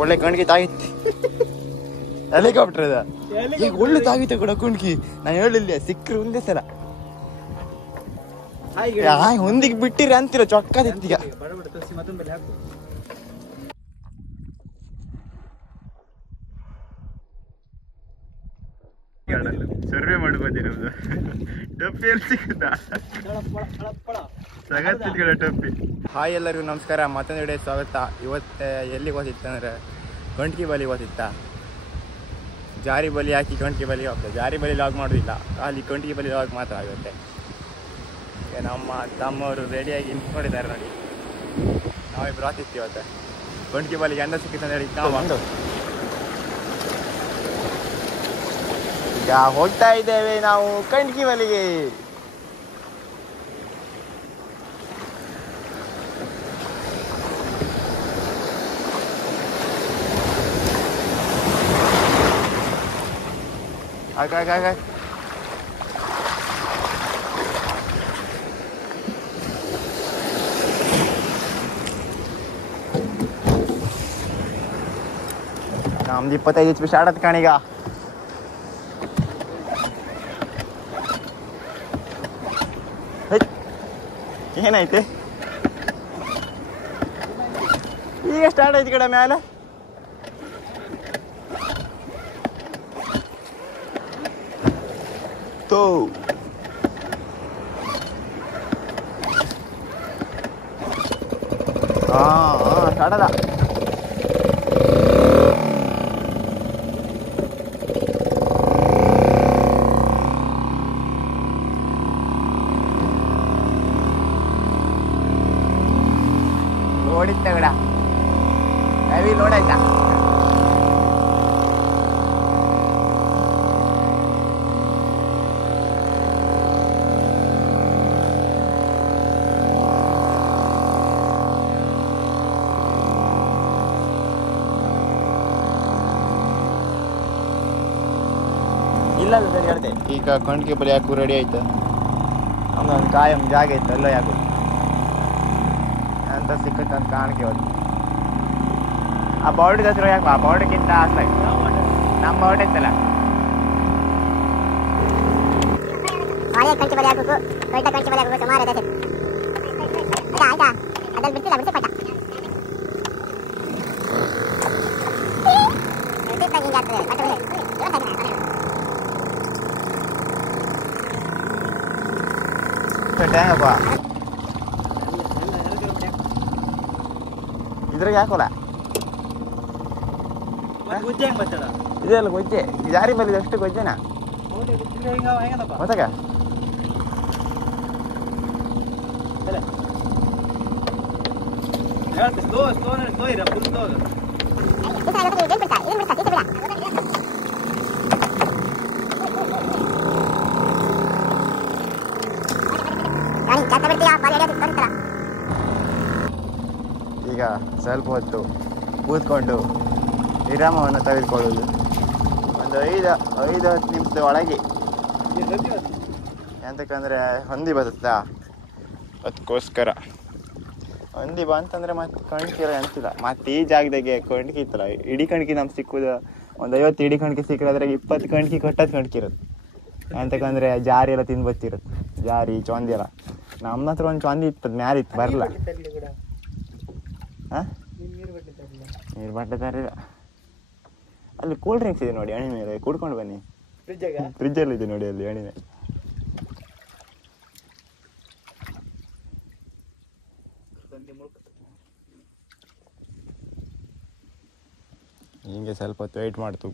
ಒಳ್ಳೆ ಕಣ್ಣಿಗೆ ತಾಗಿತ್ತು ಹೆಲಿಕಾಪ್ಟರ್ ಅದ ಈಗ ಒಳ್ಳೆ ತಾಗಿತ್ತು ಕೂಡ ಕುಣ್ಕಿ ನಾನು ಹೇಳಿಲ್ಲ ಸಿಕ್ಕರು ಒಂದೇ ಸಲ ಹೊಂದಿಗೆ ಬಿಟ್ಟಿರಿ ಅಂತೀರ ಚೊಕ್ಕದಿತ್ತೀಗ ಸರ್ವೆ ಮಾಡ್ಬೋದಿ ನಮ್ದು ಟಪ್ಪಿ ಎಲ್ಲಿ ಸಿಗುತ್ತಾ ಸಗತ್ತಿದ್ಗಳ ಟಪ್ಪಿ. ಹಾಯ್ ಎಲ್ಲರಿಗೂ ನಮಸ್ಕಾರ, ಮತ್ತೊಂದು ವಿಡಿಯೋ ಸ್ವಾಗತ. ಇವತ್ತು ಎಲ್ಲಿಗೆ ಹೋಗಿತ್ತಂದ್ರೆ ಗಂಟ್ಕಿ ಬಲಿಗೆ ಹೋಗಿತ್ತ. ಜಾರಿ ಬಲಿ ಹಾಕಿ ಗಂಟ್ಕಿ ಬಲಿಗೆ ಹೋಗ್ತದೆ. ಜಾರಿ ಬಲಿ ಲಾಗ್ ಮಾಡೋದಿಲ್ಲ, ಅಲ್ಲಿ ಗಂಟ್ಕಿ ಬಲಿ ಲಾಗ್ ಮಾತ್ರ ಆಗುತ್ತೆ. ನಮ್ಮ ತಮ್ಮವರು ರೆಡಿಯಾಗಿ ನಿಂತ್ಕೊಂಡಿದ್ದಾರೆ ನೋಡಿ. ನಾವಿಬ್ರು ಹೋಗ್ತಿತ್ತು ಇವತ್ತು ಗಂಟ್ಕಿ ಬಲಿಗೆ. ಅಂದ ಸಿಕ್ಕಿತ್ತು ಅಂತ ಹೇಳಿ ನಾವು ಬಂದು ಈಗ ಹೋಗ್ತಾ ಇದ್ದೇವೆ ನಾವು ಗಂಟ್ಕಿ ಬಲಿಗೆ. ಆಗ ನಮ್ದು 25 HP ಸ್ಟಾರ್ಟ್ ಆತ್ ಕಾಣೀಗ. ಏನೈತೆ ಈಗ ಸ್ಟಾರ್ಟ್ ಐತಿ ಕಡೆ ಮ್ಯಾಲೆ. ತೋ ಸ್ಟಾರ್ಟ್ ಅದ. ಓಡಿತ್ತ ಕೂಡ ಹೆವಿ ಲೋಡ್ ಆಯ್ತಾ. ಇಲ್ಲ ಸರಿ ಹೇಳ್ತೆ. ಈಗ ಗಂಟ್ಕಿ ಬಲಿ ಹಾಕು ರೆಡಿ ಆಯ್ತು. ನಮ್ದೊಂದು ಕಾಯಂ ಜಾಗ ಇತ್ತು, ಅಲ್ಲೋ ಯಾಕು ಅಂತ ಸಿಕ್ಕತ್ತೆ ಅಂತ ಕಾಣಿಕೆ ಹೋದ್. ಆ ಬಾರ್ಡಿದ ಹತ್ರ ಯಾಕೆ, ಆ ಬಾರ್ಡಿಗಿಂತ ಆಗ್ಲಾಯ್ತು ನಮ್ಮ ಬಾರ್ಡ್ ಇತ್ತಲ್ಲ. ಹೆಂಗಪ್ಪ ಇದ್ರಾಗ ಯಾಕೋಲ್ಲ ಇದೆಲ್ಲ ಗೊಜ್ಜೆ. ಜಾರಿ ಬಲಿದ ಅಷ್ಟು ಗೊಜ್ಜೆನ ಗೊತ್ತಾಗ. ಈಗ ಸ್ವಲ್ಪ ಹೊತ್ತು ಕೂತ್ಕೊಂಡು ವಿರಾಮವನ್ನು ತೆಗೆದುಕೊಳ್ಳೋದು. ಒಂದು 5-10 ನಿಮಿಷದ ಒಳಗೆ, ಎಂತಕ್ಕಂದರೆ ಹೊಂದಿ ಬರುತ್ತಾ, ಅದಕ್ಕೋಸ್ಕರ. ಹೊಂದಿ ಬಂತಂದರೆ ಮತ್ತೆ ಕಣ್ಕಿರ ಅಂತಿಲ್ಲ. ಮತ್ತೆ ಈ ಜಾಗದಾಗೆ ಕಣ್ಕಿ ಇತ್ತಲ್ಲ, ಇಡೀ ಕಣ್ಕಿ ನಮ್ಗೆ ಸಿಕ್ಕುದು ಒಂದು 50 ಇಡೀ ಕಣ್ಕಿ ಸಿಕ್ಕರೆ ಅದ್ರಾಗ 20 ಕಣ್ಕಿ ಕಟ್ಟೋದು ಕಣ್ಕಿ ಇರುತ್ತೆ. ಎಂತಕ್ಕಂದರೆ ಜಾರಿ ಎಲ್ಲ ತಿಂದು ಬತ್ತಿರುತ್ತೆ, ಜಾರಿ ಚೊಂದಿ ಎಲ್ಲ. ನಮ್ಮ ಹತ್ರ ಒಂದು ಚೊಂದಿ ಇತ್ತು, ಮ್ಯಾಲ ಇತ್ತು, ಬರಲ್ಲ. ಹಾಂ ನೀರು ಬಟ್ಟೆ ತರಿಲ್ಲ. ಅಲ್ಲಿ ಕೂಲ್ ಡ್ರಿಂಕ್ಸ್ ಇದೆ ನೋಡಿ ಅಣಿ ಮೇಲೆ, ಕುಡ್ಕೊಂಡು ಬನ್ನಿ. ಫ್ರಿಜ್ಜಲ್ಲಿ ಇದೆ ನೋಡಿ ಅಲ್ಲಿ ಅಣಿ ಮೇಲೆ. ಹಿಂಗೆ ಸ್ವಲ್ಪ ಹೊತ್ತು ವೆಯ್ಟ್ ಮಾಡ್ತು,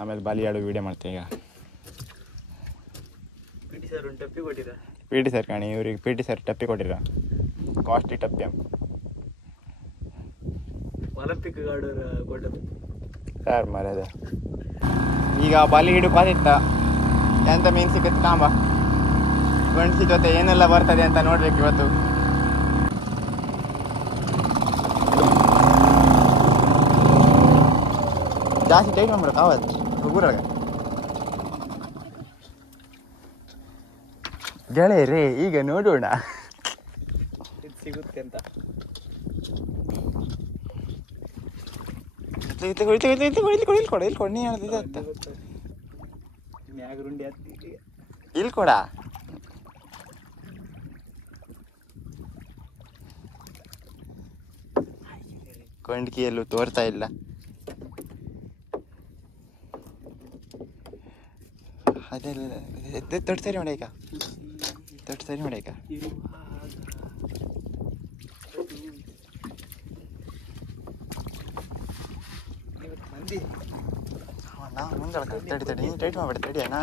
ಆಮೇಲೆ ಬಾಲಿ ಆಡೋ ವೀಡಿಯೋ ಮಾಡ್ತೇವೆ. ಈಗ ಪಿ ಟಿ ಸರ್ ಕಾಣಿ, ಇವ್ರಿಗೆ ಪಿ ಟಿ ಸರ್ ಟಪ್ಪಿ ಕೊಟ್ಟಿರ, ಕಾಸ್ಟ್ಲಿ ಟಪ್ಪಿ ಒಲಿಂಪಿಕ್ ಸರ್ ಮರದ. ಈಗ ಬಾಲಿ ಹಿಡಕ್ಕೆ ಹೋದಿತ್ತ, ಎಂತ ಮೀನು ಸಿಕ್ಕತ್ತೆ ತಾಂಬ. ಗಂಡಸಿ ಜೊತೆ ಏನೆಲ್ಲ ಬರ್ತದೆ ಅಂತ ನೋಡ್ಬೇಕು ಇವತ್ತು. ಜಾಸ್ತಿ ಟೈಟ್ ಮಾಡ್ಬಿಡಕ್ಕೆ ಅವತ್ತು ಹುಡುಗರಾಗ. ಗೆಳೆಯರೇ ಈಗ ನೋಡೋಣ. ಸಿಗುತ್ತೆ ಅಂತ. ಇಲ್ಲಿ ಕೊಡ ಕೊಂಡ್ಕಿಯಲ್ಲೂ ತೋರ್ತಾ ಇಲ್ಲ. ಅದೇ ತೊಟ್ಟು ಸರಿ ಮಾಡೇಕ ತೊಟ್ಟು ಸರಿ ಮಾಡೇಕ ನಾ ಮುಂದೆ ತಡಿ ತಡಿ ನೀನು ಟೈಟ್ ಮಾಡ್ಬೇಡ ತಡಿ ನಾ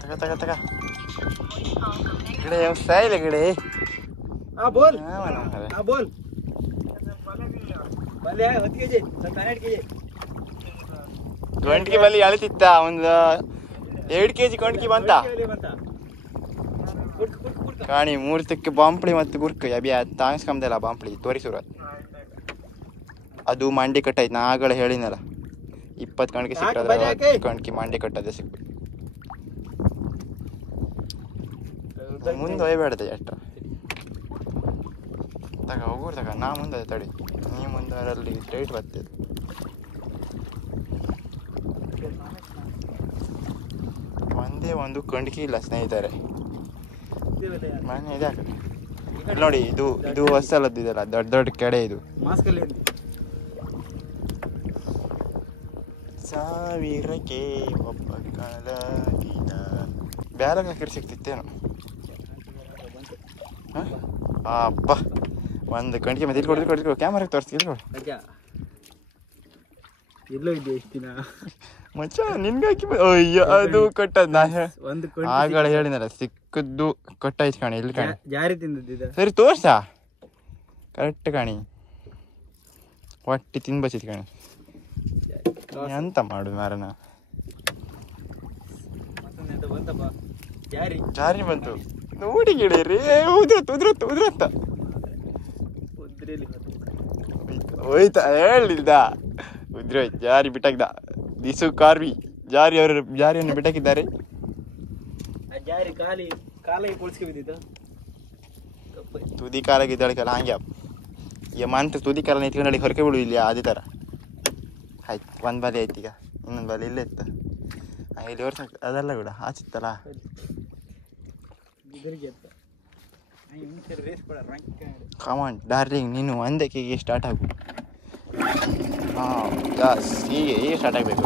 ತಗ ತಗ ತಗ ಗಿಡ ಸ್ಟೈಲ್ ಗಿಡ बोल बोल ಕೊಂಡ್ಕಿ ಬಲಿ ಅಳಿತಿತ್ತ ಒಂದು 2 kg ಕೊಂಡ್ಕಿ ಬಂತ ಕಾಣಿ 3 ತಕ್ಕೆ ಬಾಂಪ್ಳಿ ಮತ್ತು ಗುರ್ಕ ಅಭಿ ತಾಂಗ್ಸ್ಕಂದಲ್ಲ ಬಾಂಪ್ಳಿ ತೋರಿಸುರ ಅದು ಮಂಡಿ ಕಟ್ಟಾಯ್ತು. ನಾ ಆಗಲೇ ಹೇಳಿನಲ್ಲ 20 ಕಣ್ಕಿ ಸಿಕ್ಕರೆ ಕಣ್ಕಿ ಮಂಡಿ ಕಟ್ಟದೆ ಸಿಕ್ಕು. ಮುಂದೆ ಒಯ್ಬೇಡದೆ ಅಷ್ಟ ತಗ ಹೋಗೋರು ತಗ ನಾ ಮುಂದೆ ತಡಿ ನೀ ಮುಂದೆ ಅಲ್ಲಿ ಸ್ಟ್ರೈಟ್ ಬರ್ತಿದ್ದು ಒಂದೇ ಒಂದು ಕಂಡ್ಕಿ ಇಲ್ಲ ಸ್ನೇಹಿತರೆ. ಮನೆ ಇದೆ ಹಾಕಿ ನೋಡಿ ಇದು ಇದು ಹೊಸಲದ್ದು ಇದೆಲ್ಲ ದೊಡ್ಡ ದೊಡ್ಡ ಕೆಡೆ ಇದು ಸಾವಿರಕ್ಕೆ ಒಬ್ಬ ಕಾಲಾಗಿದ ಬ್ಯಾರಗ ಹಾಕಿರ್ ಸಿಕ್ತಿತ್ತೇನು. ಅಪ್ಪ ಒಂದು ಕಂಡಿಗೆ ಮತ್ತೆ ಇಲ್ಲಿ ಕೊಡ್ರಿ ಕ್ಯಾಮರಾಗೆ ತೋರಿಸ್ತಿ ಇಲ್ಲಿ ಕೊಡಿ ಎಲ್ಲೋ ಇದೆ ಎಷ್ಟು ದಿನ ಮಚ್ಚ ನಿನ್ಗೆ ಹಾಕಿ ಅಯ್ಯೋ ಅದು ಕೊಟ್ಟದ್ ನಾ ಆಗಲೇ ಹೇಳಿನಲ್ಲ ಸಿಕ್ಕದ್ದು ಕೊಟ್ಟಾಯ್ತು ಕಾಣಿ ಇಲ್ಲಿ ಕಾಣಿ ಜಾರಿ ತಿಂದಿದ್ದ ಸರಿ ತೋರ್ಸ ಕರೆಕ್ಟ್ ಕಾಣಿ ಹೊಟ್ಟಿ ತಿನ್ಬಚ್ಚಿತ್ ಕಾಣಿ ಎಂತ ಮಾಡುದು ಮಾರನ ಜಾರಿ ಬಂತು ನೋಡಿ ಗಿಡರಿ ಉದ್ರತ್ತ ಹೋಯ್ತಾ ಹೇಳಿಲ್ದ ಉದ್ರೋಯ್ತು ಜಾರಿ ಬಿಟ್ಟಾಕ್ದ ದಿಸು ಕಾರ್ವಿ ಜಾರಿಯನ್ನು ಬಿಟ್ಟಾಕಿದ್ದಾರೆ. ತುದಿ ಕಾಲಾಗಿದ್ದಾಳೆ ಹಂಗೆ ಈಗ ಮಂತ್ ತುದಿ ಕಾಲ ನಿಂತ್ಕೊಂಡಲ್ಲಿ ಹೊರಕೆ ಬಿಡು ಇಲ್ಲಿ ಅದೇ ಥರ ಆಯ್ತು. ಒಂದು ಬಲಿ ಆಯ್ತು ಈಗ ಇನ್ನೊಂದು ಬಲಿ ಇಲ್ಲೇ ಇತ್ತು ಇಲ್ಲಿ ಹೊರ್ಸ ಅದೆಲ್ಲ ಬಿಡ ಆಚಿತ್ತಲ್ಲ ಕಮಾಂಡ್ ಡಾರ್ಲಿಂಗ್ ನೀನು ಒಂದಕ್ಕೆ ಸ್ಟಾರ್ಟ್ ಆಗು. ಹಾಂ ಜಾಸ್ ಹೀಗೆ ಸ್ಟಾರ್ಟ್ ಆಗಬೇಕು.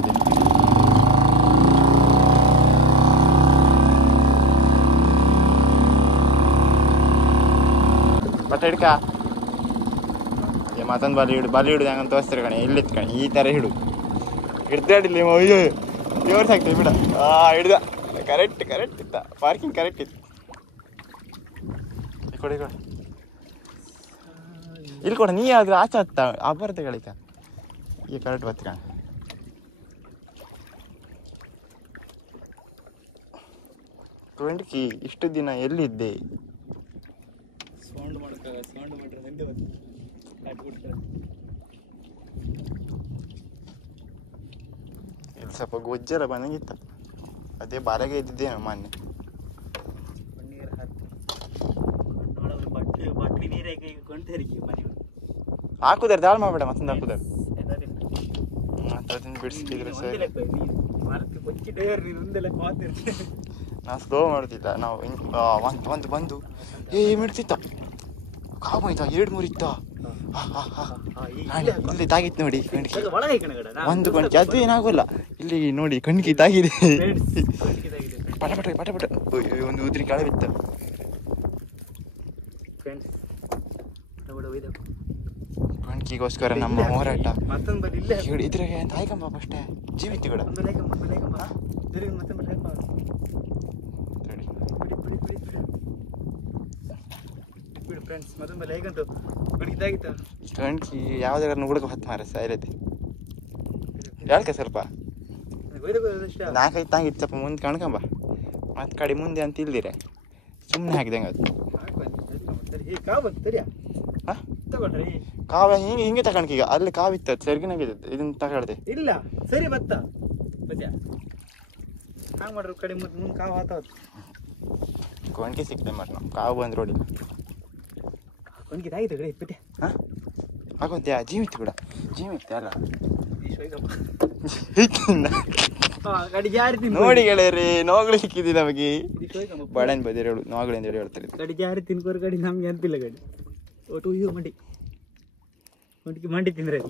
ಬಟ್ ಹಿಡ್ಕ ಮತ್ತೊಂದು ಬಲಿ ಹಿಡುದು ಹಂಗಂತ ತೋರಿಸ್ತಾರೆ ಕಣೆ ಇಲ್ಲಿತ್ತು ಕಣೆ ಈ ಥರ ಹಿಡು ಹಿಡ್ದಾಡಿಲ್ಲ ಅಯ್ಯೋ ಜೋರ್ಸ್ ಆಗ್ತದೆ ಬಿಡ. ಹಿಡ್ದ ಕರೆಕ್ಟ್ ಇತ್ತ ಪಾರ್ಕಿಂಗ್ ಕರೆಕ್ಟ್ ಇತ್ತು. ಕೊಡಿ ಇಲ್ಲಿ ಕೊಡ ನೀ ಆದ್ರೆ ಆಚೆ ಹತ್ತ ಅಬರ್ತೆ ಗಳಿಕ ಈಗ ಕರೆಕ್ಟ್ ಬತ್ತ ಕಣ. ಕೊಂಡ್ಕಿ ಇಷ್ಟು ದಿನ ಎಲ್ಲಿದ್ದೆ? ಇಲ್ಲಿ ಸ್ವಲ್ಪ ಗೊಜ್ಜೆಲ್ಲ ಬಂದಂಗಿತ್ತ ಅದೇ ಬಾಲಾಗೆ ಇದ್ದಿದ್ದೇನು ಮೊನ್ನೆ. ಹಾಕುದಾರೆ ದಾಳ್ ಮಾಡ್ಬೇಡ ಮತ್ತೊಂದು ಹಾಕುದಾರೆ ಅದನ್ನ ಬಿಡಿಸಿದ್ರೆ ಸರಿ. ನಾ ಸ್ಲೋ ಮಾಡ್ತಿದ್ದ ನಾವು ಒಂದು ಬಂದು ಮಿಡ್ತಿತ್ತ ಕಾಬಾಯ್ತಾ 2-3 ಇತ್ತ ಇಲ್ಲಿ ತಾಗಿತ್ತು ನೋಡಿ ಕಣ್ಕಿ ಒಂದು ಕಣ್ಕಿ ಅದು ಏನಾಗೋಲ್ಲ ಇಲ್ಲಿ ನೋಡಿ ಕಣ್ಕಿ ತಾಗಿದೆ ಪಟ ಒಂದು ಉದ್ರಿ ಕೆಳ ಬಿತ್ತ. ಕಣ್ಕಿಗೋಸ್ಕರ ನಮ್ಮ ಹೋರಾಟ ಇದ್ರಾಗೆ ಅಂತ ಆಯ್ಕಂಬ ಅಷ್ಟೇ ಜೀವಿತ ಕೂಡ ಕಣ್ಕಿ ಯಾವ್ದಾರ ಹುಡುಗ ಹೊತ್ತು ಮಾರ ಸಾಯ್ರೈತಿ ಹೇಳ್ಕ ಸ್ವಲ್ಪ 4-5 ತಾಗಿತ್ತು ಸ್ವಲ್ಪ ಮುಂದೆ ಕಣ್ಕಂಬ ಮತ್ತೆ ಕಡೆ ಮುಂದೆ ಅಂತ ಇಲ್ದಿರೆ ಸುಮ್ಮನೆ ಹಾಕಿದಂಗೆ ಅದು ಕಾವ ಹಿಂಗೆ ತಗೊಂಡ್ಕೀಗ ಅಲ್ಲಿ ಕಾವಿತ್ತ ಸೆರ್ಗಿನಾಗಿದೆ ಇದನ್ನ ತಗೊಳ್ದೆ ಇಲ್ಲ ಸರಿ ಬತ್ತ ಹಾಂ ಮಾಡ್ರು ಕಡೆ ಮುಂದೆ ಕಾವು ಆತ ಕೊಂಡ್ಕೆ ಸಿಕ್ಕಿದೆ ಮಾರ ನಾವು ಕಾವು ಬಂದು ರೋಡಿಲ್ಲ ಒಂದ್ಕಿತ ಆಗಿದೆ ಕಡೆ ಇಪ್ಪತ್ತೆ ಹಾಂ ಹಾಕೊಂತ್ಯಾ ಜೀವಿತ್ತು ಕೂಡ ಜೀವಿತ್ತು ಅಲ್ಲ ಗಡಿ ಜಾರಿ ತಿನ್ಕೊ ನೋಡಿ ಗೆಳೆಯರಿ ನೋಗಳು ಸಿಕ್ಕಿದ್ವಿ ನಮಗೆ ಬಡನ್ ಬದಿರು ಹೇಳು ನೋಗಳು ಅಂತ ಹೇಳಿ ಹೇಳ್ತಾರೆ ಗಡಿ ಜಾರಿ ತಿನ್ಕೋರ್ ಗಡಿ ನಮ್ಗೆ ಅಂತಿಲ್ಲ ಗಡಿ ಒಟ್ಟು ಇವು ಮಂಡಿ ಒಂಟಿಗೆ ಮಂಡಿ ತಿಂದ್ರೆ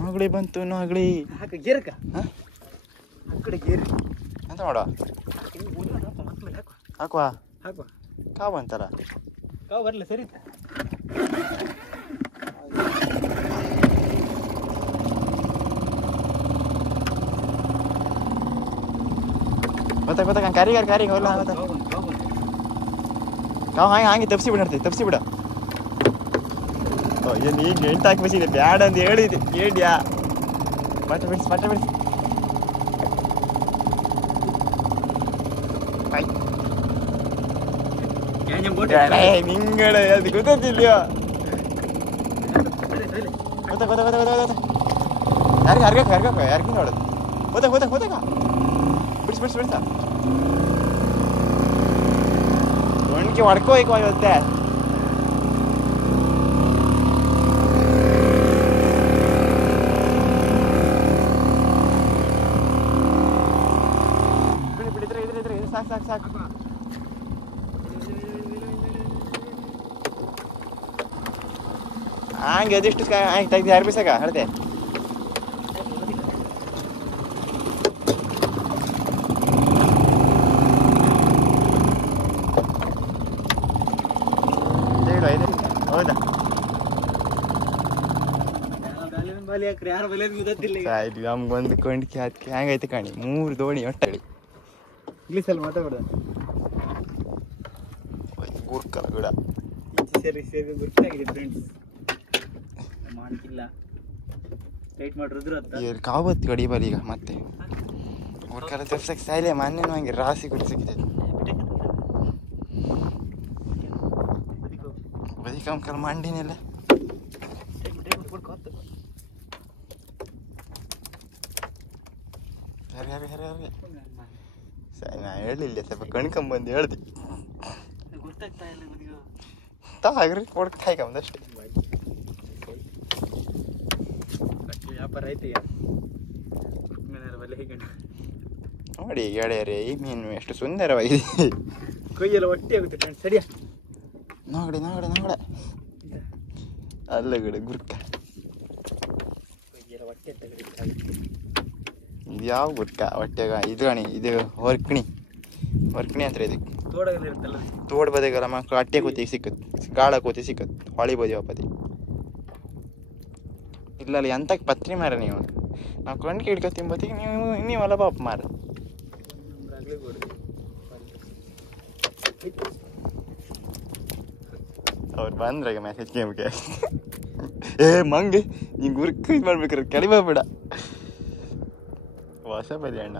ನೋಗಳಿ ಬಂತು ನೋಗಳಿ ಹಾಕ ಗೇರಕ್ಕ ಹಾಂ ಆ ಕಡೆ ಗೇರಿ ಅಂತ ಮಾಡ ಹಾಕುವ ಹಾಕುವ ಕಾವು ಅಂತಲ್ಲ ಕಾವು ಬರಲ್ಲ ಸರಿ ಗೊತ್ತಾಗ ಕಾರಿಗೆ ಹೋಗಲ್ಲ ಕಾವು ಹಾಗೆ ತಪ್ಸಿ ಬಿಡ ಏನು ಈಗ ಎಂಟು ಹಾಕಿ ಬಸಿದೆ ಬ್ಯಾಡ ಅಂತ ಹೇಳಿದೆ ಕೇಳ್ಯಾ ಮಟ್ಟ ಬಿಡಿಸಿ ನಿಂಗಳ ಅದು ಗೊತ್ತಿಲ್ಯೋ ಯಾರಿಗೆ ನೋಡೋದು ಹೋದಾಗ ಬಿಡಿಸ್ ಒಣಗಿ ಹೊಡ್ಕೋ ಇವತ್ತೆ ಸಾಕು ಹಂಗೆ ಅದೆಷ್ಟು ತೆಗ್ದು ಯಾರು ಬಿಸಾಕ ಹೇಳ್ದೆ ಹೌದಾ ಯಾರು ಬಲೆ ನಮ್ಗೊಂದು ಕೊಂಡ್ಕಿ ಅದಕ್ಕೆ ಹೆಂಗೈತೆ ಕಾಣಿ 3 ದೋಣಿ ಒಟ್ಟಳಿ ಇಂಗ್ಲೀಷಲ್ಲಿ ಮಾತಾಡೋದು ಗುರ್ಕಲ್ಲ ಗಿಡ ಸರಿ ಗುರ್ತಾಗಿದೆ ಫ್ರೆಂಡ್ಸ್ ಮಾಡ್ತಿಲ್ಲ ಟೈಟ್ ಮಾಡಿದ್ರು ಅಂತ ಕಾವತ್ತು ಗಡಿ ಬಲಿ ಈಗ ಮತ್ತೆ ಗುರ್ಕಲ್ಲ ತರ್ಸಕ್ಕೆ ಸಾಯ್ಲೆ ಮೊನ್ನೆ ಹಂಗೆ ರಾಸಿ ಗುಡ್ಸಕ್ಕಿದೆ ಬದಿಕಂಕಲ್ ಮಂಡಿನೆಲ್ಲ ಸರಿ ನಾ ಹೇಳಿಲ್ಲ ಸ್ವಲ್ಪ ಕಣ್ಕೊಂಬಂದು ಹೇಳ್ದೆ ಗೊತ್ತಾಗ್ತಾ ಇಲ್ಲ ತಾಗ್ರಿ ಕೊಡ್ಕಾಯ್ಕಂದಷ್ಟೇ ವ್ಯಾಪಾರ ಐತಿ ನೋಡಿ ಗೆಳೆಯರೇ ಈ ಮೀನು ಎಷ್ಟು ಸುಂದರವಾಗಿದೆ ಕೊಯ್ಯೆಲ್ಲ ಒಟ್ಟಿ ಆಗುತ್ತೆ ಫ್ರೆಂಡ್ಸ್ ಸರಿಯಾ ನೋಗಡೆ ಅಲ್ಲ ಗಿಡ ಗುರ್ಕ ಕೊಯ್ಯೆಲ್ಲ ಹೊಟ್ಟೆ ಇದು ಯಾವ ಗುರ್ಕ ಹೊಟ್ಟೆಗ ಇದು ಗಣಿ ಇದು ಹೊರ್ಕಣಿ ಅಂತ ಇದಕ್ಕೆ ತೋಡಗಳಿರುತ್ತಲ್ಲ ತೋಡ್ ಬದಿಗಲ್ಲ ಮಕ್ಕಳು ಅಟ್ಟೆ ಕೂತಿ ಸಿಕ್ಕತ್ ಗಾಳ ಕೂತಿ ಸಿಕ್ಕತ್ ಹೊಳಿ ಬದಿ ವಾಪತಿ ಇಲ್ಲ ಎಂತಕ್ಕೆ ಪತ್ರಿ ಮಾರ ನೀವು ನಾವು ಕೊಂಡ್ಕೆ ಹಿಡ್ಕೊ ತಿಂಬತ್ತಿಗೆ ನೀವಲ್ಲ ಪಾಪ ಮಾರ ಅವ್ರು ಬಂದ್ರಾಗ ಮೆಸೇಜ್ ಕೇಮ್ಗೆ ಮಂಗೆ ನೀನು ಗುರ್ಕ ಇದು ಮಾಡ್ಬೇಕಾರೆ ಕಡಿಮೆ ಬೇಡ ಹೊಸ ಬದಿ ಅಣ್ಣ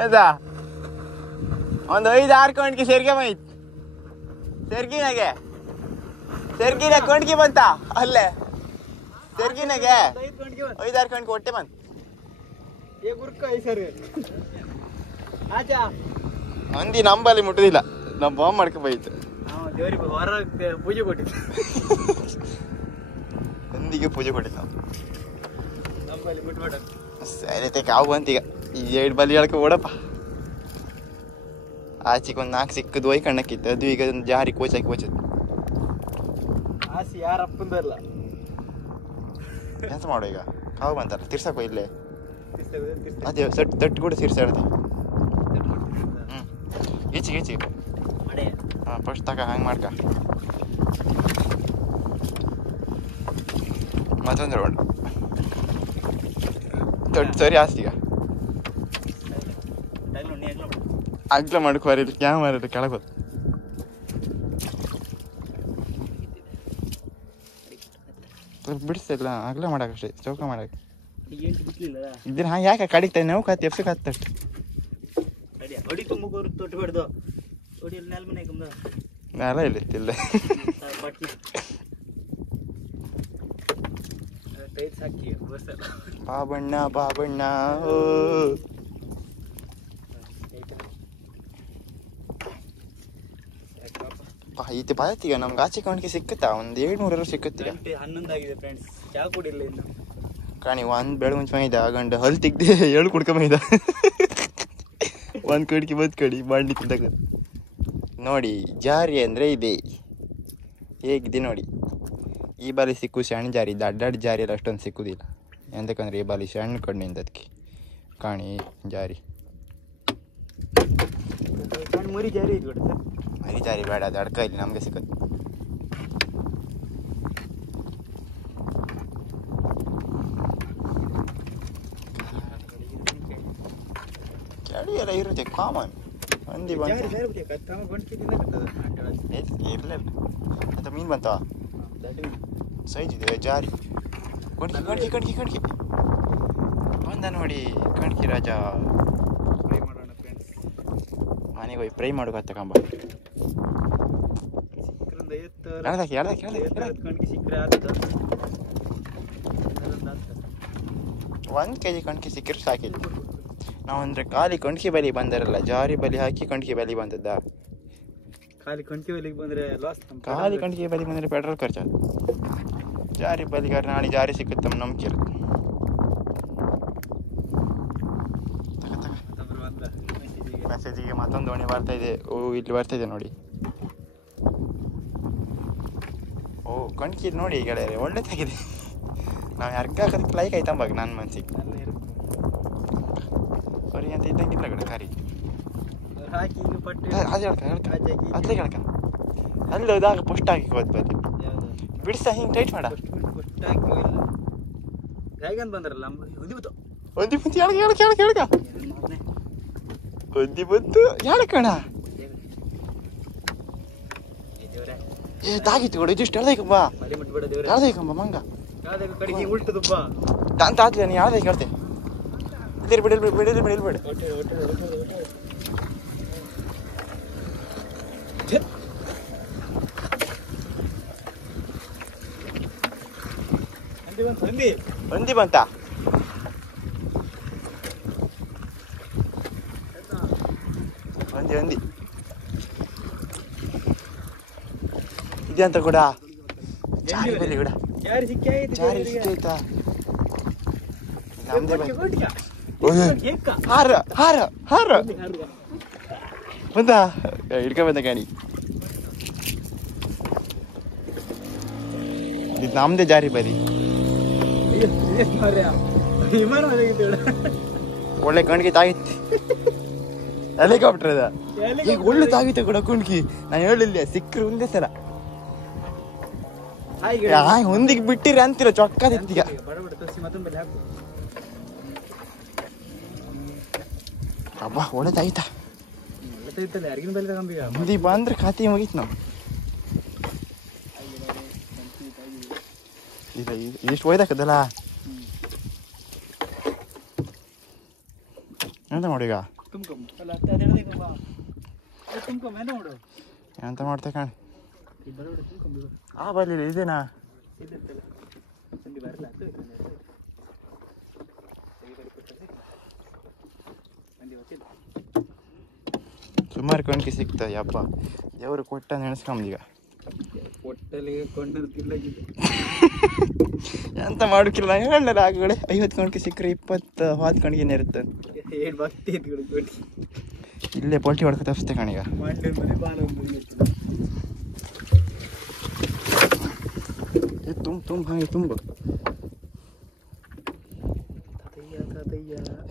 ಆಯ್ತಾ ಒಂದು 5-6 ಕೊಂಡ್ಕಿ ಸೇರ್ಗೆ ಮೈತ್ ಸೆರ್ಗಿನಾಗೆ ಕೊಂಡ್ಕಿ ಬಂತ ಅಲ್ಲೇ ಸೆರ್ಗಿನಾಗೆ 5-6 ಕೊಂಡ್ಕಿ ಹೊಟ್ಟೆ ಬಂತ ಮಂದಿ ನಂಬಲ್ಲಿ ಮುಟ್ಟುದಿಲ್ಲ ನಮ್ಮ ಬಾಂಬ್ ಮಾಡ್ಕೊ ಬೈತು ಪೂಜೆ ಕೊಟ್ಟಿದ್ದು ನಂದಿಗೆ ಪೂಜೆ ಕೊಟ್ಟಿದ್ದು ನಾವು ನಂಬಲ್ಲಿ ಬಿಟ್ಬಿಡ ಸರಿ ಕಾವು ಬಂತೀಗ ಈಗ 2 ಬಲಿ ಹೇಳ್ಕೊ ಓಡಪ್ಪ ಆಚೆಗೆ ಒಂದು 4 ಸಿಕ್ಕದು ಒಯ್ ಕಣ್ಣಕ್ಕಿತ್ತು ಅದು ಈಗ ಜಾರಿ ಕೋಚಾಕಿ ಬೋಚದು ಆಸಿ ಯಾರಪ್ಪಂದಲ್ಲ ಎಂತ ಮಾಡೋ ಈಗ ಕಾವು ಬಂತಲ್ಲ ತಿರ್ಸಕೋ ಇಲ್ಲೇ ಅದೇ ತಟ್ಟು ಕೂಡ ತಿರ್ಸಾಡ್ದೆ ಈಚಿಗೆ ಹಾಂ ಫಸ್ಟ್ ತಗ ಹಂಗೆ ಮಾಡ್ಕ ಮತ್ತೊಂದು ರೌಂಡ್ ತೊಟ್ಟು ಸರಿ ಆಸ್ತೀಗ ಅಗ್ಲ ಮಾಡ್ಕೋರಿ ಕ್ಯಾಮರ ಕೆಳಗೋದು ಬಿಡಿಸ್ತಿಲ್ಲ ಅಗ್ಲ ಮಾಡಕ್ಕಷ್ಟೇ ಚೌಕ ಮಾಡಕ್ಕೆ ಇದನ್ನ ಹಾಗೆ ಯಾಕೆ ಕಡಿಗ್ತಾನೆ ನಾವು ಕತ್ತಿ ಎಪ್ಸಕ್ಕೆ ಹತ್ತಷ್ಟು ಹೊಡಿ ತುಂಬಕೋರು ತೊಟ್ಟಬಾರ್ದು ಹೊಡಿ ನೆಲ ಮನೆ ನೆಲ ಇಲ್ಲ 25 ಸಾಕಿ ವರ್ಷ ಬಾಬಣ್ಣ ಓ ಈತ ಬಾಯತ್ತೀಗ ನಮ್ಗೆ ಆಚೆ ಕಾಣಿಕೆ ಸಿಕ್ಕತ್ತಾ ಒಂದು 700 ಸಿಕ್ಕತ್ತೀಗ. 11 ಆಗಿದೆ ಫ್ರೆಂಡ್ಸ್. ಚಾ ಕುಡಿಲ್ಲ ಇನ್ನು ಕಾಣಿ ಒಂದು ಬೆಳೆ ಮುಂಚೆ ಮೈದ ಗಂಡ ಹಲ್ ತೆಗ್ದೆ 7 ಕುಡ್ಕೊಂಬೈದ ಒಂದು ಕಡಿಕೆ ಬದ್ ಕಡಿ ಮಾಡಿ ತಿಂದಾಗ ನೋಡಿ ಜಾರಿ ಅಂದರೆ ಇದೆ ಹೇಗಿದೆ ನೋಡಿ. ಈ ಬಾಲಿ ಸಿಕ್ಕು ಸಣ್ಣ ಜಾರಿ ಇದು ಅಡ್ಡಾಡಿ ಜಾರಿ ಎಲ್ಲ ಅಷ್ಟೊಂದು ಸಿಕ್ಕುದಿಲ್ಲ. ಎಂತಕ್ಕಂದ್ರೆ ಈ ಬಾಲಿ ಸಣ್ಣ ಕಣ್ಣಿಂದ ಅದಕ್ಕೆ ಕಾಣಿ ಜಾರಿ ಮುರಿ ಜಾರಿ ಇದು ಮರಿ ಜಾರಿ ಬೇಡ ಅದು ಅಡ್ಕ ಇಲ್ಲಿ ನಮಗೆ ಸಿಕ್ಕದು. ಚಳಿ ಎಲ್ಲ ಇರುತ್ತೆ ಕಾಮನ್. ಮಂದಿ ಬಂತು ಇರಲಿಲ್ಲ ಅಂತ ಮೀನು ಬಂತವ ಸೈಜ್ ಇದೆ ಜಾರಿ. ಕಣ್ಕಿ ಕಣ್ಕಿ ಕಣ್ಕಿ ಬಂದ ನೋಡಿ ಕಣ್ಕಿ ರಾಜ. ಫ್ರೈ ಮಾಡೋಣ ಫ್ರೆಂಡ್ಸ್. ಮನೆಗೆ ಹೋಗಿ ಫ್ರೈ ಮಾಡೋಕೆ ತಗೊಂಬ. ಒಂದು ಕೆಜಿ ಕಣ್ಕಿ ಸಿಕ್ಕಿದ್ರೆ ಸಾಕಿಲ್ಲ. ನಾವು ಅಂದರೆ ಖಾಲಿ ಕಣ್ಕಿ ಬಲಿ ಬಂದಾರಲ್ಲ, ಜಾರಿ ಬಲಿ ಹಾಕಿ ಕಣ್ಕಿ ಬಲಿ ಬಂದದ್ದ. ಖಾಲಿ ಕಣ್ಕಿ ಬಲಿಗೆ ಬಂದರೆ ಲಾಸ್. ಖಾಲಿ ಕಣ್ಕಿ ಬಲಿ ಬಂದರೆ ಪೆಟ್ರೋಲ್ ಖರ್ಚು. ಜಾರಿ ಬಲಿಗಾರ ನಾಳೆ ಜಾರಿ ಸಿಕ್ಕುತ್ತೆ ನಮ್ಮ ನಂಬಿಕೆ ಇರುತ್ತೆ. ಮೆಸೇಜಿಗೆ ಮತ್ತೊಂದು ದೋಣಿ ಬರ್ತಾ ಇದೆ. ಓ ಇಲ್ಲಿ ಬರ್ತಾ ಇದೆ ನೋಡಿ. ಓ ಕಣ್ಕಿ ನೋಡಿ ಗೆಳೆಯರೆ ಒಳ್ಳೆದಾಗಿದೆ. ನಾವು ಯಾರ್ಗ ಹಾಕೋದಕ್ಕೆ ಲೈಕ್ ಆಯ್ತಂಬಾಗ ನನ್ನ ಮನ್ಸಿಗೆ ಸರಿ ಅಂತ ಇದ್ದಂಗಿಲ್ಲ ಕಡೆ ಕರಿ ಅದೇ ಹೇಳ್ಕ ಅಲ್ಲಿ ಹೋದಾಗ ಪುಷ್ಟ ಹಾಕಿ ಹೋದ್ ಬದಿ ಬಿಡಿಸ ಹಿಂಗೆ ಟೈಟ್ ಮಾಡ ಹೇಗಂತ ಬಂದ್ರಲ್ಲ ಒಂದಿ ಬಂತು ಹೇಳ್ಕ ಒಂದಿ ಬಂತು ಹೇಳ್ಕಣ. ಏ ತಾಗಿತ್ತು ಕೊಡು ಇದಿಷ್ಟು ಹೇಳ್ದೈಕಂಬ ಹೇಳ್ದೈಕಂಬ ಮಂಗ ಅಂತ ಆತ್ಲ ನೀ ಹೇಳ್ದೈಕ ಹೇಳ್ತೆ ಇಲ್ಲಿರ್ ಬಿಡಿಲ್ಬೇಡ ಒಂದಿ ಬಂತ ಒಂದಿ ಇದೆ ಅಂತ ಕೂಡ ಜಾರಿ ಬೆಲೆ ಕೂಡ ಜಾರಿ ಸಿಕ್ಕಾಯ್ತಾ ನಮ್ದೇ ಹಾರ ಹಾರ ಹಾರ ಬಂದ ಹಿಡ್ಕೊಂಡ್ ಬಂದ ಗಾಡಿ. ಇದು ನಮ್ದೇ ಜಾರಿ ಬರಿ ಒಳ್ಳೆ ಕಣ್ಗೆ ತಾಗಿತ್ತು. ಹೆಲಿಕಾಪ್ಟರ್ ಅದ ಈಗ ಒಳ್ಳೆ ತಾಗಿತ್ತು ಕೂಡ ಕುಣ್ಕಿ. ನಾನು ಹೇಳಿಲ್ಲ ಸಿಕ್ಕರು ಒಂದೇ ಸಲ ಹೊಂದಿಗೆ ಬಿಟ್ಟಿರ ಅಂತೀರ ಚೊಕ್ಕದಿತ್ತೀಗ. ಅಬ್ಬಾ ಒಳ್ಳೆದಾಯ್ತಾ ಮಂದಿ ಬಂದ್ರೆ ಖಾತೆ ಮುಗೀತು. ನಾವು ಇಲ್ಲ ಇದಿಷ್ಟು ಒಯ್ದಾಕದಲ್ಲ ಎಂತ ಮಾಡೀಗ ಎಂತ ಮಾಡ್ತೆ ಕಾಣ. ಆ ಬರ್ಲಿಲ್ಲ ಇದೇನಾ ಸುಮಾರು ಕಣ್ಕಿ ಸಿಗ್ತದೆ. ಅಪ್ಪ ದೇವರು ಕೊಟ್ಟ ನೆನೆಸ್ಕೊಂಬೀಗ ಎಂತ ಮಾಡೋಕ್ಕಿಲ್ಲ. ಹೇಳಲ್ಲ ಆಗಡೆ 50 ಕಣ್ಕಿ ಸಿಕ್ಕರೆ 20 ಹಾತ್ ಕಣ್ಗಿನೇ ಇರುತ್ತೆ. ಇಲ್ಲೇ ಪಲ್ಟಿ ಹೊಡ್ಕೊ ತಪ್ಪಿಸ್ತೆ ಕಣೀಗ. ತುಂಬ ಹಾಗೆ ತುಂಬ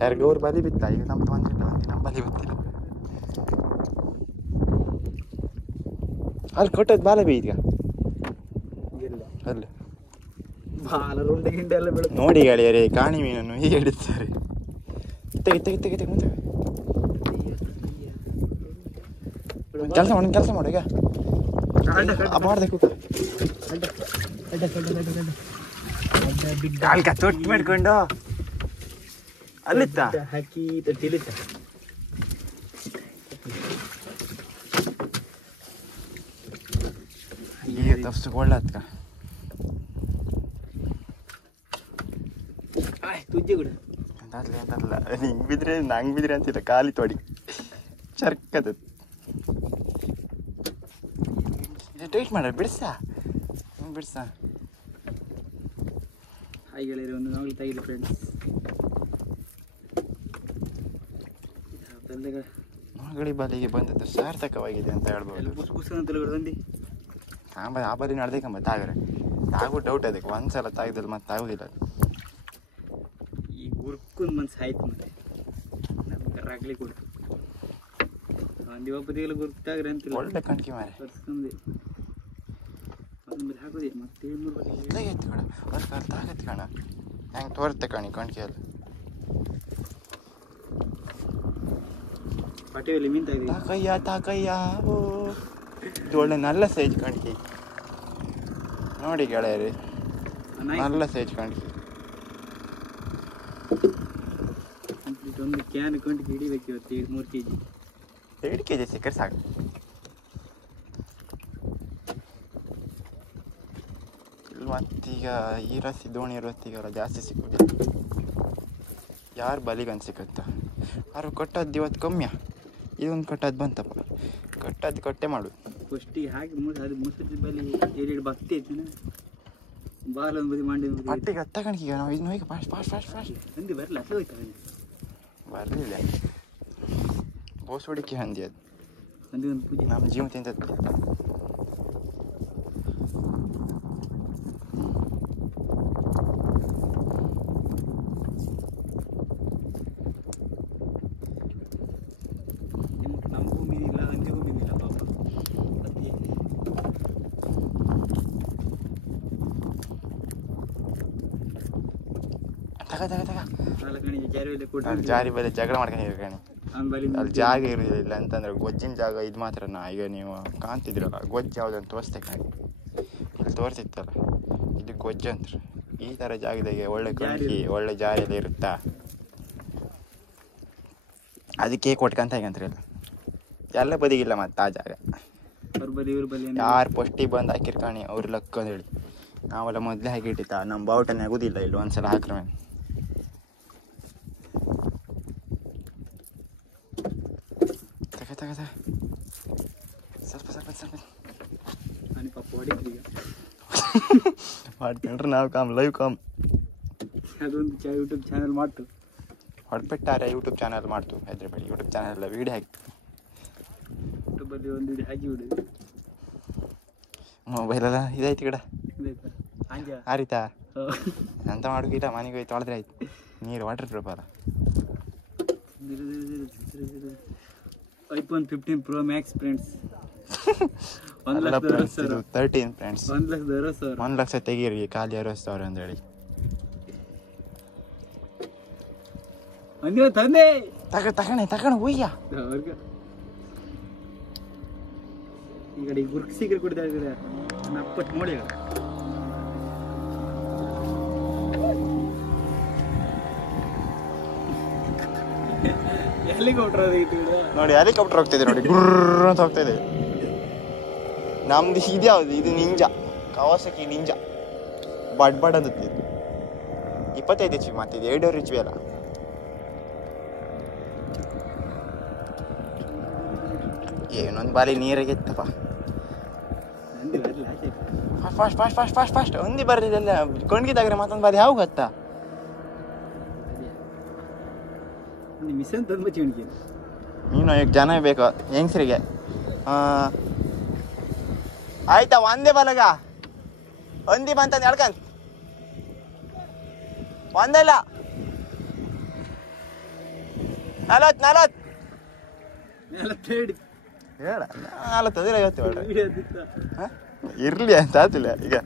ಯಾರಿಗೆ ಅವ್ರು ಬಲಿ ಬಿತ್ತ. ಈಗ ನಮ್ದು ಒಂದಿಲ್ಲ ನಮ್ಮ ಬಲಿ ಬಿತ್ತಿಲ್ಲ. ಅಲ್ಲಿ ಕೊಟ್ಟದ್ದು ಬಾಲ ಬೀಗ ಅಲ್ಲ ನೋಡಿ ಗೆಳೆಯರೇ ಕಾಣಿ ಮೀನನ್ನು ಹೀಗೆ ಹಿಡಿತಾರೆ. ಕೆಲಸ ಮಾಡು ಈಗ ಮಾಡ್ದೆ ಕಾಲ್ಕ ತೊಟ್ಟು ಮಾಡ್ಕೊಂಡು ಅಲ್ಲಿತ್ತ ಹಾಕಿ ತಿಳಿತ ಈಗ ತಪ್ಸಕ್ಕೆ ಒಳ್ಳೆ ತುಜ್ಜೆ ಕೂಡ ಅಂತಲ್ಲ ನಂಗೆ ಬಿದ್ರೆ ಅಂತಿಲ್ಲ, ಖಾಲಿ ತೊಡಿ ಚರ್ಕದ ಟೈಟ್ ಮಾಡ ಬಿಡ್ಸ. ಹಾಗೆ ಒಂದು ನಾವಲ್ಲಿ ತೆಗಿಲಿ ಫ್ರೆಂಡ್ಸ್. ಮಗಳಿ ಬಲಿಗೆ ಬಂದದ್ದು ಸಾರ್ಥಕವಾಗಿದೆ ಅಂತ ಹೇಳ್ಬೋದು. ಆ ಬಲಿ ನಡೆದೇಕಂಬ ತಾಗ್ರೆ ತಾಗೂ ಡೌಟ್ ಅದಕ್ಕೆ ಒಂದ್ಸಲ ತಾಗಿದಲ್ಲಿ ಮತ್ತೆ ಆಗೋದಿಲ್ಲ. ಈ ಗುರ್ಕೊಂಡ್ ಮನ್ಸು ಆಯ್ತು ಮತ್ತೆ ನಮ್ಗೆ ರಾಗ್ಲಿ ಕೊಡ್ತು ಒಂದು ಒಬ್ಬರಿಗೆಲ್ಲ ಗುರ್ತಾಗ್ರೆ ಅಂತಿಲ್ಲ. ಒಳ್ಳೆ ಕಣ್ಕಿ ಮಾರೆ ತರ್ಸ್ಕೊಂಡೆ ಅದನ್ನ ಹಾಕೋದಿ ಮತ್ತೆ 7-3 ಇದಾಗೈತಿ ಕಣ ವರ್ಷ ಅರ್ಥ ಆಗತ್ತೆ ಕಣ. ಹೆಂಗೆ ತೋರುತ್ತೆ ಕಣಿ ಕಣ್ಕಿಯಲ್ಲಿ ಪಟೇಲಿ ಮೀನ್ ತೆಗೆದಿ ತಾಕಯ್ಯ ಓ ಇದು ಒಳ್ಳೆ ನಲ್ಲ ಸೈಜ್ ಕಣ್ಕಿ ನೋಡಿ ಗೆಳೆಯರಿ, ನಲ್ಲ ಸೈಜ್ ಕಣ್ಕಿ. ಕಂಪ್ಲೀಟ್ ಒಂದು ಕ್ಯಾನ್ ಕಣ್ಕಿ ಹಿಡಿಬೇಕು ಇವತ್ತು 3 kg 2 kg ಸಿಕ್ಕರೆ ಸಾಕು. ಮತ್ತೀಗ ಈ ರಸ್ತಿ ದೋಣಿ ರಸ್ತಿಗೆಲ್ಲ ಜಾಸ್ತಿ ಸಿಗೋದಿಲ್ಲ. ಯಾರು ಬಲಿಗಂತ ಸಿಗುತ್ತ ಅವ್ರು ಕಟ್ಟದ್ದು ಇವತ್ತು ಕಮ್ಮಿಯ, ಇದೊಂದು ಕಟ್ಟದ್ದು ಬಂತಪ್ಪ, ಕಟ್ಟದ್ದು ಕಟ್ಟೆ ಮಾಡು. ಫಸ್ಟಿಗೆ ಹಾಕಿ ಅದು ಮುಸುರಿ ಬಲಿ 2 ಭಕ್ತಿ ಐತೇನ ಬಾಲ್ ಒಂದು ಬದಿ ಮಾಡಿ ಮಟ್ಟಿಗೆ ಹತ್ತ ಕಣಕೀಗ ನಾವು ಇದನ್ನ ಹೋಗಿ ಫಾಸ್ಟ್ ಹಂದಿ ಬರಲ್ಲ ಅಸೆ ಹೋಯ್ತಾ ಬರಲಿಲ್ಲ. ಬೋಸೋಡಿಕೆ ಹಂದಿ ಅದು ಹಂದಿ ಒಂದು ಪೂಜೆ ನಮ್ಮ ಜೀವ ತಿಂತದ್ದು. ನಮ್ಮ ಭೂಮಿ ಇಲ್ಲ ಹಂದಿ ಭೂಮಿ ಇಲ್ಲ ಪಾಪ. ಜಾರಿ ಬಲಿ ಜಗಳ ಮಾಡ್ಕೊಂಡಿರಿ ಕಣಿ. ಅಲ್ಲಿ ಜಾಗ ಇರೋದಿಲ್ಲ ಅಂತಂದ್ರೆ ಗೊಜ್ಜಿನ ಜಾಗ ಇದು ಮಾತ್ರ. ಈಗ ನೀವು ಕಾಣ್ತಿದ್ರಲ್ಲ ಗೊಜ್ಜು ಯಾವುದಂತ ತೋರಿಸ್ತೆ ಕಣಿ, ಇಲ್ಲಿ ತೋರಿಸಿತ್ತಲ್ಲ ಇದು ಗೊಜ್ಜು ಅಂತ. ಈ ಥರ ಜಾಗದಾಗೆ ಒಳ್ಳೆ ಕಣ್ಕಿ ಒಳ್ಳೆ ಜಾರಿಯೆಲ್ಲ ಇರುತ್ತಾ, ಅದಕ್ಕೆ ಕೊಟ್ಕಂತ ಹೇಗಂತ್ರಿ ಎಲ್ಲ ಬದಿಗಿಲ್ಲ ಮತ್ತೆ ಆ ಜಾಗ. ಯಾರು ಫಸ್ಟಿಗೆ ಬಂದು ಹಾಕಿರ್ಕಾಣಿ ಅವ್ರ ಲಕ್ಕ ಅಂತೇಳಿ ನಾವೆಲ್ಲ ಮೊದಲೇ ಹಾಕಿ ಇಟ್ಟಿತ್ತ. ನಮ್ಮ ಬಾವುಟನೇ ಆಗೋದಿಲ್ಲ ಇಲ್ಲಿ ಒಂದ್ಸಲ ಹಾಕ್ರೆ. ತಗ ಸ್ವಲ್ಪ ಮಾಡ್ಕೊಂಡ್ರೆ ನಾವು ಲೈವ್ ಕಾಮ್ ಅದೊಂದು ಯೂಟ್ಯೂಬ್ ಚಾನಲ್ ಮಾಡ್ತು ಹೊಡ್ಬಿಟ್ಟಾರೆ. ಯೂಟ್ಯೂಬ್ ಚಾನಲ್ ಮಾಡ್ತು ಹೆದ್ರಬೇಡಿ. ಯೂಟ್ಯೂಬ್ ಚಾನಲ್ ಎಲ್ಲ ವೀಡಿಯೋ ಹಾಕಿ ಯೂಟ್ಯೂಬಲ್ಲಿ ಒಂದು ವಿಡಿಯೋ ಹಾಕಿ ಬಿಡಿ. ಮೊಬೈಲೆಲ್ಲ ಇದಾಯ್ತು ಗಿಡ ಆರಿತಾ ಅಂತ ಮಾಡೋಕ್ಕಿಲ್ಲ. ಮನೆಗೆ ಹೋಗಿ ತೊಳೆದ್ರೆ ಆಯ್ತು. ನೀರು ವಾಟರ್ ಪ್ರೂಫ್ ಅಲ್ಲ. iPhone 15 Pro Max friends 13 friends 1,60,000 1 lakh ತೆಗೀರಿ ಖಾಲಿ 60,000 ಅಂದೇಳಿ. ತಂದೆ ತಗೊಂಡು ಹೋಯ್ಯ ಈ ಕಡೆ ಗುರ್ಕ್ ಸೀಕ್ರೆ ಕುಡಿದ ನಪ್ಪಟ್ಟು ನೋಡಿ ಹೆಲಿಕಾಪ್ಟರ್ ನೋಡಿ, ಹೆಲಿಕಾಪ್ಟರ್ ಹೋಗ್ತಿದೆ ನೋಡಿ, ಗುರ್ರ ಅಂತ ಹೋಗ್ತಾ ಇದೆ. ನಮ್ದು ಇದ್ಯಾವುದು ಇದು ನಿಂಜಾ, ಕವಾಸಕಿ ನಿಂಜಾ ಬಡ್ ಅಂದದ್ದು. 25 HP ಮಾತಿದೆ, 2 HP ಅಲ್ಲ. ಏನೊಂದು ಬಾರಿ ನೀರಿಗೆ ಎತ್ತಪ್ಪ. ಫಾಸ್ಟ್ ಒಂದಿ ಬರ್ಲಿಲ್ಲ ಕೊಂಡ್ಗಿದ್ದಾಗ್ರೆ ಮತ್ತೊಂದು ಬಾರಿ ಯಾವ ಗೊತ್ತಾ ನೀನು 1 ಜನ ಬೇಕು ಹೆಂಗಸರಿಗೆ. ಆಯ್ತಾ ಒಂದೇ ಬಲಗ ಒಂದಿ ಬಂತ ಎಳ್ಕಂತ ಒಂದಲ್ಲ 40 ಇರ್ಲಿ ಅಂತ ಆತಿಲ್ಲ ಈಗ.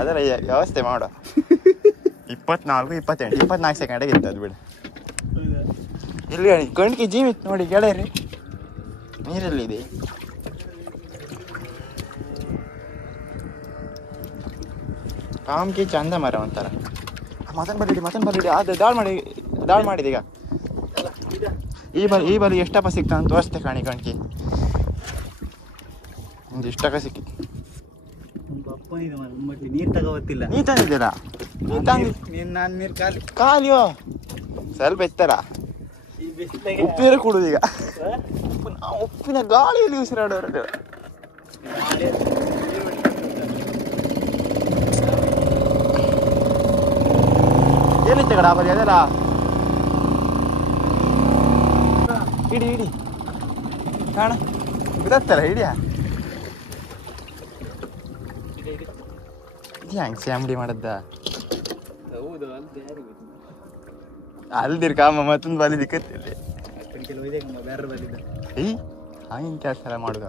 ಅದರ ವ್ಯವಸ್ಥೆ ಮಾಡು. 24, 28, 24 ಸೆಕೆಂಡಿಗೆ ಇತ್ತು ಅದು ಬಿಡು. ಇಲ್ಲಿ ಕಣ್ಕಿ ಜೀವಿತ್ ನೋಡಿ ಗೆಳೆಯರಿ, ನೀರಲ್ಲಿದೆ. ಕಾಮ್ಕಿ ಚಂದ ಮರ ಒಂಥರ. ಮತನ್ ಬರಲಿ ಅದು ದಾಳ್ ಮಾಡಿದೆ ಈಗ. ಈ ಬಲಿ ಎಷ್ಟಪ್ಪ ಸಿಕ್ತ ಅಂತ ತೋರಿಸ್ತೆ ಕಾಣಿ ಕಣ್ಕಿ. ಒಂದು ಇಷ್ಟಕ್ಕ ಸಿಕ್ಕಿತ್ತು. ನೀರು ತಗೋತಿಲ್ಲ. ನೀ ತಂದಿದ್ದೀರಾ ನಾನು ನೀರು ಖಾಲಿ ಖಾಲಿಯೋ ಸ್ವಲ್ಪ ಎತ್ತರ ಈ ಬಿಸಿಲಿಗೆ ಉಪ್ಪಿನ ಕುಡುದು ಈಗ ಉಪ್ಪಿನ ಗಾಳಿಯಲ್ಲಿ ಉಸಿರಾಡೋರು ಏನಿತ್ತು ಕಡ ಬರೀ ಅದಲ್ಲ ಇಡಿ ಇಡಿ ಕಾಣ ಗೊತ್ತಲ್ಲ ಹಿಡಿಯ ಇದು ಹೆಂಗೆ ಸ್ಯಾಮ್ಡಿ ಮಾಡದ್ದ ಹೌದು ಅಲ್ದೆ ಯಾರಿಗೆ ಅಲ್ದಿರ್ ಕಾಮ ಮತ್ತೊಂದು ಬಲಿ ದಿಕ್ಕತ್ತಿಲ್ಲಿ ಕೆಲವು ಇದೆ ಬೇರೆ ಬಂದಿದ್ದ ಏಯ್ ಹಂಗೆ ಕೆಲಸ ಎಲ್ಲ ಮಾಡುದ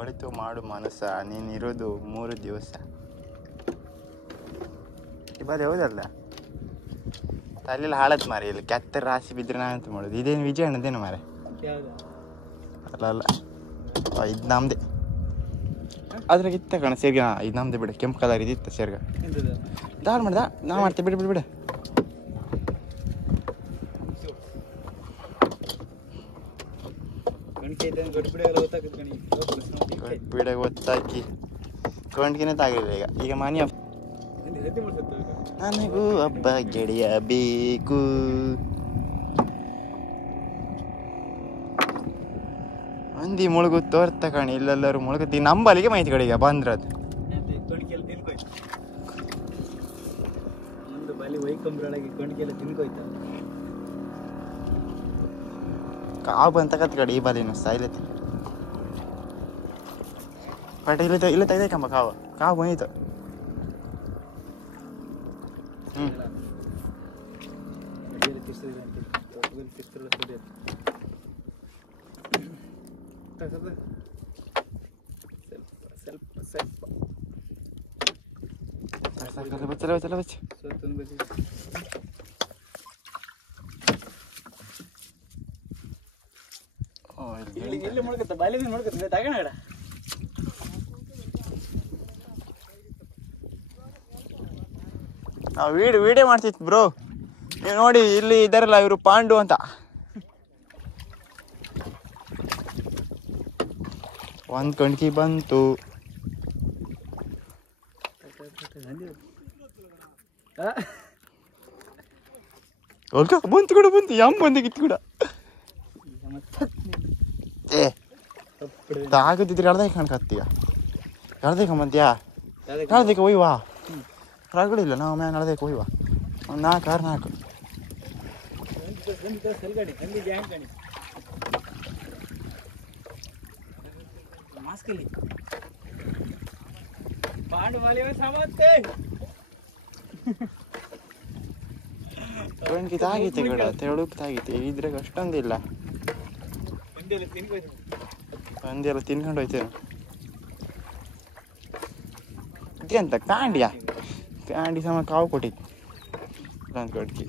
ಒಳಿತು ಮಾಡು ಮನಸ್ಸ ನೀನಿರೋದು 3 ದಿವಸ ಇಬ್ಬರು ಯಾವುದಲ್ಲ ತಲೆಯಲ್ಲಿ ಹಾಳತ್ ಮಾರಿ ಇಲ್ಲಿ ಕೆತ್ತ ರಾಶಿ ಬಿದ್ದರೆ ನಾನಂತ ಮಾಡೋದು ಇದೇನು ವಿಜಯಣ್ಣದೇನು ಮಾರೆ ಅಲ್ಲ ಅಲ್ಲ ಇದು ನಮ್ದೆ ಅದ್ರಾಗ ಇತ್ತ ಕಣ ಸೇರ್ಗ ಇದು ನಮ್ದೆ ಬಿಡ ಕೆಂಪು ಕಲರ್ ಇದಿತ್ತ ಸೇರ್ಗ ದಾಲ್ ಮಾಡ್ದ ನಾ ಮಾಡ್ತೇವೆ ಬಿಡು ಬಿಡು ಬಿಡು ಬಿಡ ಗೊತ್ತಾಕಿ ಕೊಂಡ್ಗಿನೇ ತಾಗಿಲ್ಲ ಈಗ ಮನೆ ನನಗೂ ಹಬ್ಬ ಗೆಳೆಯಬೇಕು ಮಂದಿ ಮುಳುಗು ತೋರ್ತ ಕಣಿ ಇಲ್ಲೆಲ್ಲರೂ ಮುಳುಗುತ್ತಿ ನಂಬಲಿಗೆ ಮಾಹಿತಿ ಕಡೆಗೆ ಬಂದ್ರದು ಒಂದು ಬಲಿ ವೈಕಂಬ್ರೊಳಗೆ ಕೊಂಡ್ಗೆಲ್ಲ ತಿನ್ಕೋಯ್ತ ಕಾವು ಬಂತ ಕತ್ ಕಡೆ ಈ ಬಲಿನ ಸಾಯ್ಲೈತಿ ಬಟ್ ಇಲ್ಲ ತೆಗ್ದೈಕಂಬ ಕಾವು ಬಂದಿತ್ತು ಇಲ್ಲಿ ಮುಳುಗುತ್ತೆ ಬಾಲ್ಯದಿಂದ ಮುಳುಗುತ್ತೆ ತಗೋಣ ನಾವು ವಿಡಿಯೋ ಮಾಡ್ತಿತ್ತು ಬ್ರೋ ನೀವು ನೋಡಿ ಇಲ್ಲಿ ಇದಾರಲ್ಲ ಇವರು ಪಾಂಡು ಅಂತ ಒಂದು ಕಣ್ಕಿ ಬಂತು ಬಂತು ಕೂಡ ಬಂತು ಬಂದು ಕಿತ್ತು ಕೂಡ ಏ ತಾಗದಿದ್ರೆ ಎಳ್ದೈ ಕಾಣ್ಕತ್ತೀಯ ಎಳ್ದೈ ಕಂಬಂತೀಯಾ ಎಳ್ದೈಕ ಒಯ್ವಾ ರಗಳಿಲ್ಲ ನಾವು ಮ್ಯಾನ್ ಎಳ್ದೈಕ ಒಯ್ವಾ ಒಂದು 4 ಕಣ್ಕಿ ತಾಗೈತೆ ಕೂಡ ತೆಳುಕ್ ತಾಗೈತೆ ಇದ್ರಾಗ ಅಷ್ಟೊಂದಿಲ್ಲ ಒಂದೆಲ್ಲ ತಿನ್ಕೊಂಡು ಹೋಯ್ತೇನೆ ಇದೆಂತ ಕಾಂಡಿ ಸಮ ಕಾವು ಕೊಟ್ಟಿತ್ತು ಒಂದು ಕಡ್ಕಿ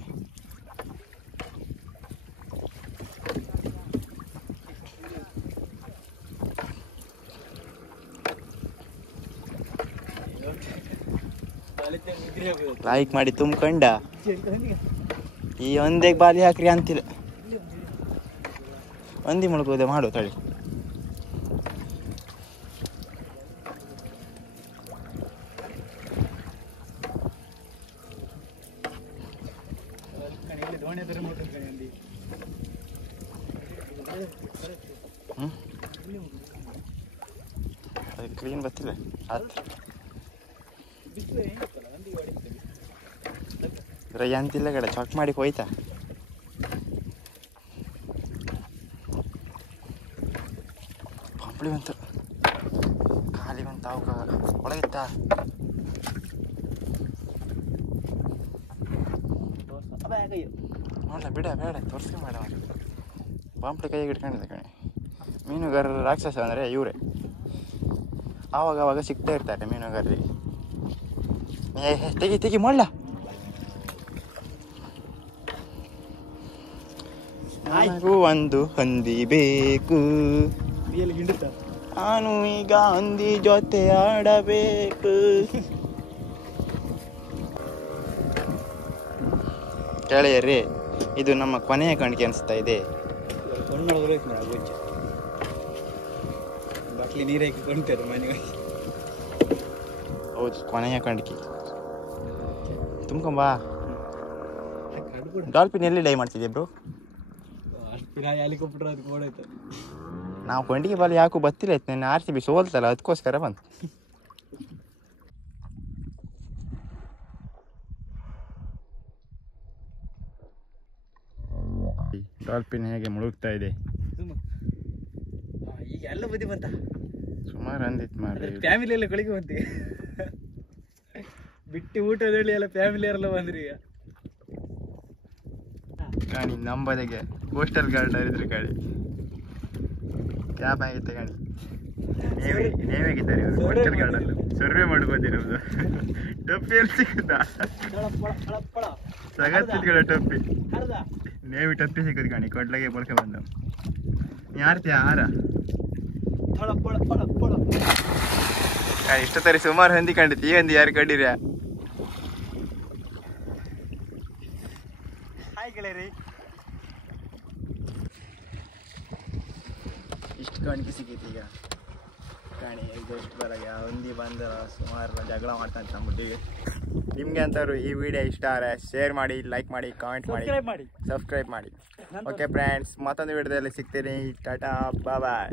ಲೈಕ್ ಮಾಡಿ ತುಂಬ್ಕೊಂಡ ಈ ಒಂದೇ ಬಾಲಿ ಹಾಕ್ರಿ ಅಂತಿಲ್ಲ ಒಂದಿ ಮುಳುಗೋದೆ ಮಾಡು ತಳಿ ಕ್ಲೀನ್ ಬರ್ತಿಲ್ಲ ಅಂತಿಲ್ಲ ಕಡೆ ಚೆಕ್ ಮಾಡಿ ಹೋಯ್ತಾ ಪಂಪ್ಳಿ ಬಂತು ಖಾಲಿ ಬಂತು ಅವಾಗ ಒಳಗಿತ್ತ ನೋಡ್ಲ ಬೇಡ ತೋರ್ಸ್ಕೊಂಬೇಡ ಪಂಪ್ಳಿ ಕೈಗೆ ಇಟ್ಕೊಂಡಿದ್ದೆ ಕಣೆ ಮೀನುಗಾರರ ರಾಕ್ಷಸ ಅಂದರೆ ಇವರೇ ಆವಾಗ ಸಿಗ್ತಾ ಇರ್ತಾರೆ ಮೀನುಗಾರರಿಗೆ ತೆಗಿ ಮಾಡಲ ನನಗೂ ಒಂದು ಹಂದಿ ಬೇಕು ನಾನು ಈಗ ಹಂದಿ ಜೊತೆ ಆಡಬೇಕು ಗೆಳೆಯರೇ ಇದು ನಮ್ಮ ಕೊನೆಯ ಕಾಣಿಕೆ ಅನಿಸ್ತಾ ಇದೆ ಬಾಟ್ಲಿ ನೀರು ಹಾಕಿ ಕೊಂಡ್ತಾರೆ ಮನೆಗೆ ಹೌದು ಕೊನೆಯ ಕಣ್ಕಿ ತುಂಬ್ಕೊಂಬಾ. ಡಾಲ್ಫಿನ್ ಎಲ್ಲಿ ಡೈ ಮಾಡ್ತಿದ್ದೆ ಬ್ರೋ? ಹೆಲಿಕಾಪ್ಟರ್ ಅದು ಓಡಾಯ್ತು. ನಾವು ಕೊಂಡಿಗೆ ಬಾಲಿ ಯಾಕೂ ಬತ್ತಿಲ್ಲ ಇತ್ತು, ನನ್ನ RCB ಸೋಲ್ತಲ್ಲ ಅದಕ್ಕೋಸ್ಕರ ಬಂತು. ಡಾಲ್ಫಿನ್ ಹೇಗೆ ಮುಳುಗ್ತಾ ಇದೆ. ಈಗ ಎಲ್ಲ ಬುದ್ಧಿ ಬಂತ, ಸುಮಾರು ಅಂದಿತ್ತು ಮಾರ್ರೆ. ಫ್ಯಾಮಿಲಿ ಎಲ್ಲ ಕೊಳಿಗೆ ಬಂತು ಈಗ. ಬಿಟ್ಟು ಊಟದಲ್ಲಿ ಎಲ್ಲ ಫ್ಯಾಮಿಲಿ ಎಲ್ಲ ಬಂದ್ರಿ ಈಗ. ಕಾಣಿ ನಂಬದೆಗೆ ಕೋಸ್ಟಲ್ ಗಾರ್ಡ್ ಇದ್ರೆ ಕಾಣಿ ಕ್ಯಾಬ್ ಆಗಿತ್ತೆ ಕಾಣಿ. ನೇವೇಗಿದ್ದಾರೆ ಇವರು ಕೋಸ್ಟಲ್ ಗಾರ್ಡ್ ಅಲ್ಲ, ಸರ್ವೆ ಮಾಡ್ಕೋತಿರೋದು. ಟೊಪ್ಪಿ ಎಲ್ಲಿ ಸಿಗುತ್ತಾ? ಸಗತ್ತಿದ್ಗಳ ಟೊಪ್ಪಿ, ನೇವಿ ಟೊಪ್ಪಿ ಸಿಗೋದು ಕಾಣಿ. ಕೊಡ್ಲಾಗೆ ಬಳಕೆ ಬಂದ ಯಾರ್ತೀಯ ಆರ ಇಷ್ಟ ತರಿ ಸುಮಾರು ಹಂದಿ ಕಂಡಿತ್ತು. ಈ ಹಂದಿ ಯಾರು ಕಂಡಿರ್ಯಾ? ಹಾಯ್ ಗೆಳೆಯರಿ, ಇಷ್ಟು ಕಾಣಿಕೆ ಸಿಕ್ಕೈತಿ ಈಗ ಕಾಣಿ. ಜಸ್ಟ್ ಬರಾಗ ಹಂದಿ ಬಂದ ಸುಮಾರು ಜಗಳ ಮಾಡ್ತಾನೆ ನಮ್ಮೊಟ್ಟಿಗೆ. ನಿಮ್ಗೆ ಅಂತವ್ರು ಈ ವಿಡಿಯೋ ಇಷ್ಟ ಆದರೆ ಶೇರ್ ಮಾಡಿ, ಲೈಕ್ ಮಾಡಿ, ಕಾಮೆಂಟ್ ಮಾಡಿ, ಸಬ್ಸ್ಕ್ರೈಬ್ ಮಾಡಿ. ಓಕೆ ಫ್ರೆಂಡ್ಸ್, ಮತ್ತೊಂದು ವಿಡಿಯೋದಲ್ಲಿ ಸಿಗ್ತೀನಿ. ಟಾಟಾ, ಬಾಯ್.